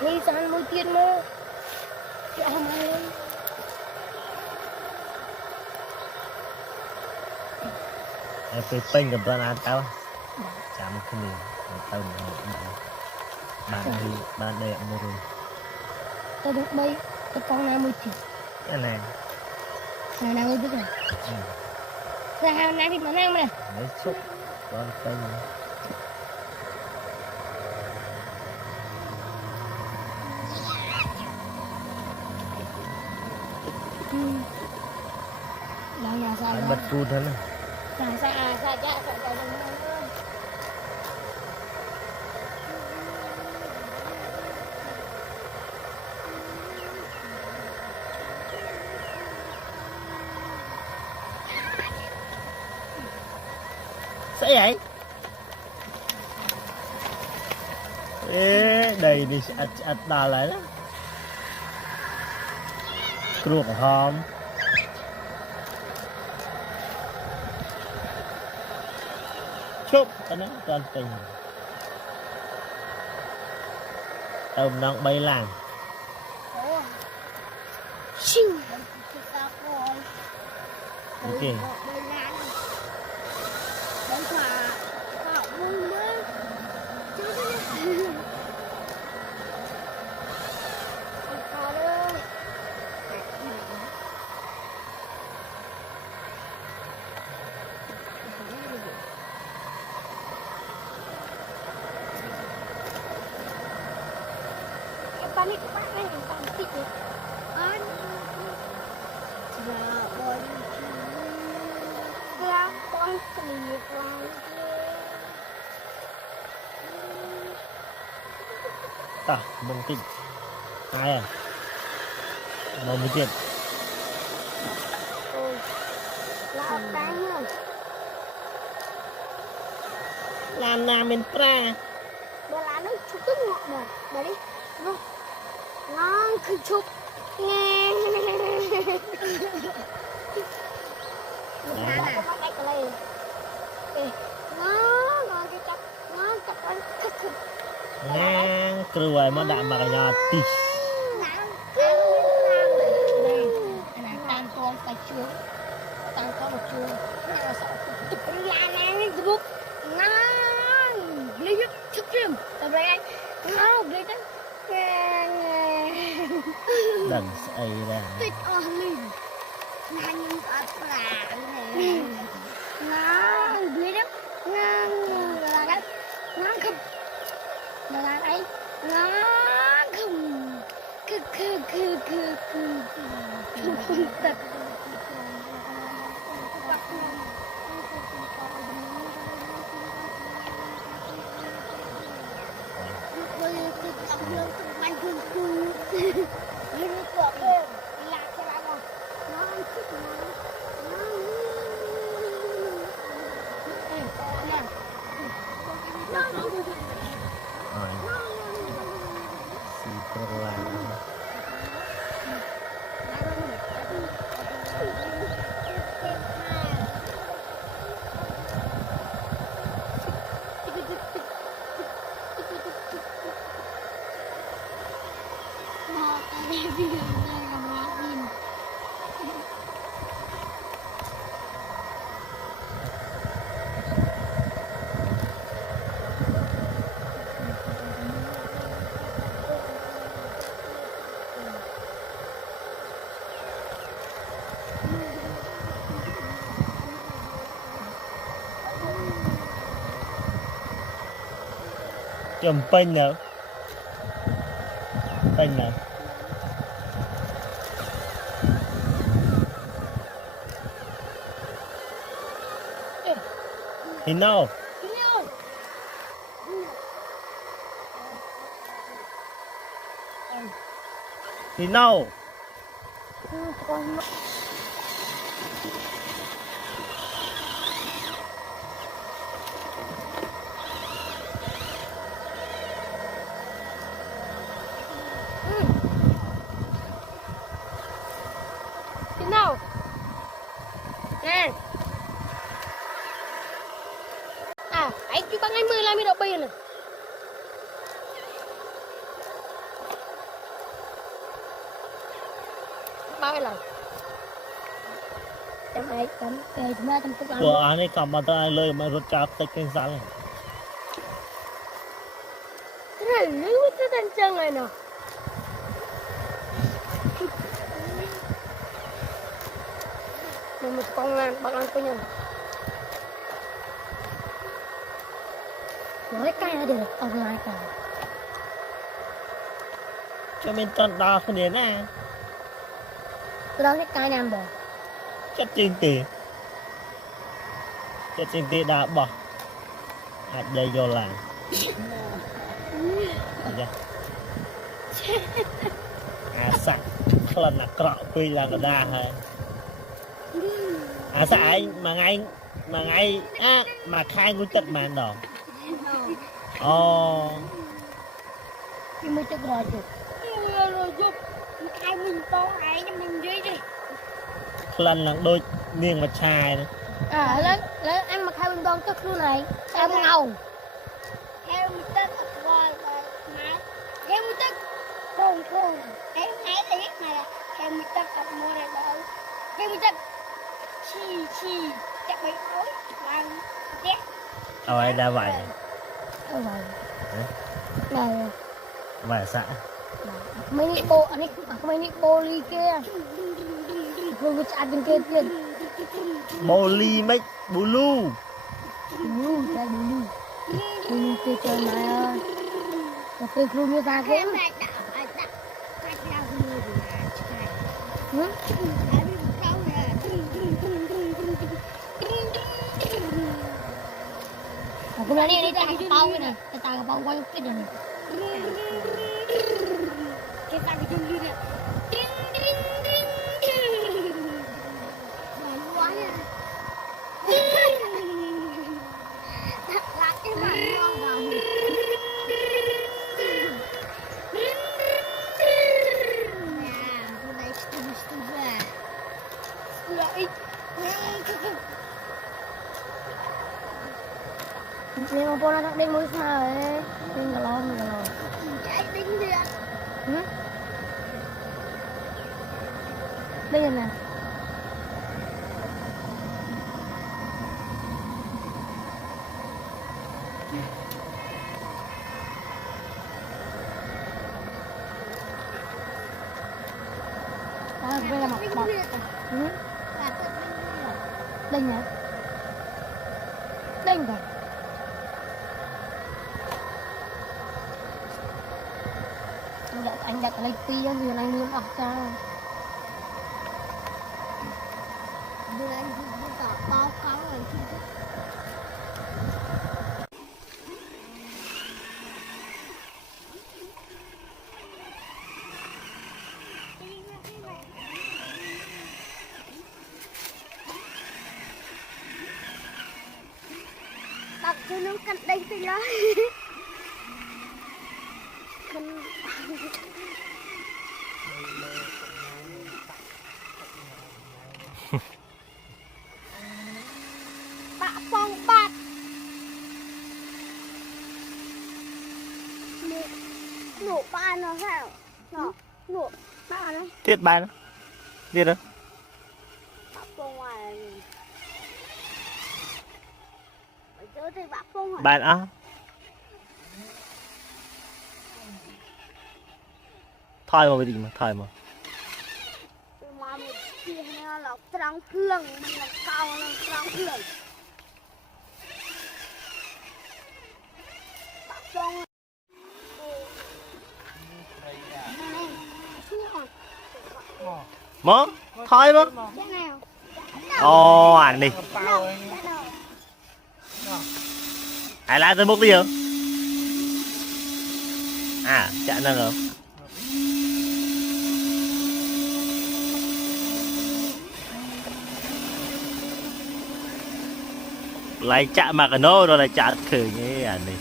Đi sang môi tiên mà. Dạ không ai lên. Em phải pinกับตัวนั้นเต้าจำขึ้นเลยเต้าบ้านđây ông rồi Tao được bay. Tao con nào môi tiên. cái này Nào môi biết rồi. Sao nào thì nó nào mà. lấy xúc con pin Là nhà sao đó. bật cu thế này Sao dạ sao sao vậy ê đầy đi ăn đà lại đó cruộc hòm chúc cái nó toàn tình tôm nong bay làng Chinh. ok Đấy quả họ vui nữa. Có đâu. Bạn ấy các bạn này bạn thích đấy. Ơn. Dạ bọn là con tùy con ta mông kinh ai à mau mới tiền là bán rồi làm bên pra bây là nó chụp tức ngọn rồi đấy đi ngon cứ chụp nghe ngon ngang kruai mà đạm mà nhà tì tan con phải chưa tan con một chưa nào sợ tụt la lên cái bút ngon lấy giúp chút riêng tập đây anh ngon lấy đấy đằng ấy ra tuyệt mình anh có là ngon lấy đấy ngon là đấy ngon không là đấy ngon không cứ tật tôi tập lương tụi anh cùng như của em là cái bạn rồi nó ăn thích nó si kruai chùm pin nữa thì no thì no nào nè à anh chú băng 20 là mi độ bền này bay là em ấy cắm cây chúng ta trong thức ăn của anh ấy cầm vào tay lời mà rút chặt tới kênh sáng này cái này lưu cái tên chân này nè một con lan bạc lan coi nhau nói cái là được ông lại cả cho mình toàn đào không đến à cái đó cái nam bò chất chính tì đã bỏ hạt đây vô làm sẵn lần là cọ quy là cái đà hả sao anh mà ngay á mà khai ngôi chất màn đỏ thì mới chắc rồi chụp khai mình to ấy cho mình dưới đi lần là đôi miếng mà chài nữa lấy ăn mà khai mình to tức luôn này sao ngầu theo mình tức rồi mà theo mình tức không em thấy đấy mà theo mình tức ở mua này đâu theo mình tức chi chắc bị ối bằng chết ai đã vậy này vậy xã mấy cô ly kia rồi bị chặt bên kia kia boli mấy bulu chơi bulu kia chơi mà cà phê luôn như ta cũng cũng là đi ta cái bao cái này ta cái bao quay cái này cái ta cái chân đi này quá nha là cái bản ngon vào nhưng mà cô nó đánh mũi sao ấy đánh cả lon rồi chạy đánh đi anh đây là nào đây là mặt bọt đây nhỉ đây rồi anh đặt lấy tia thì anh muốn đọc sao đưa anh tỏ bao cáo rồi đọc cho nó cắt đây thì đó bạ phong bạt nổ ba nó sao nổ ba nó tiết bài đó tiết đó bạ phong ngoài ở thì bạ phong hả bài á thôi mà bây giờ mà thôi mà một kia là trắng lừng mình là cao là trắng lừng bạ phong mớ thôi mớ anh đi ai lại tới bốc đi không à chạy ra rồi lại chạm mà cái nô rồi lại chạm thử như anh đi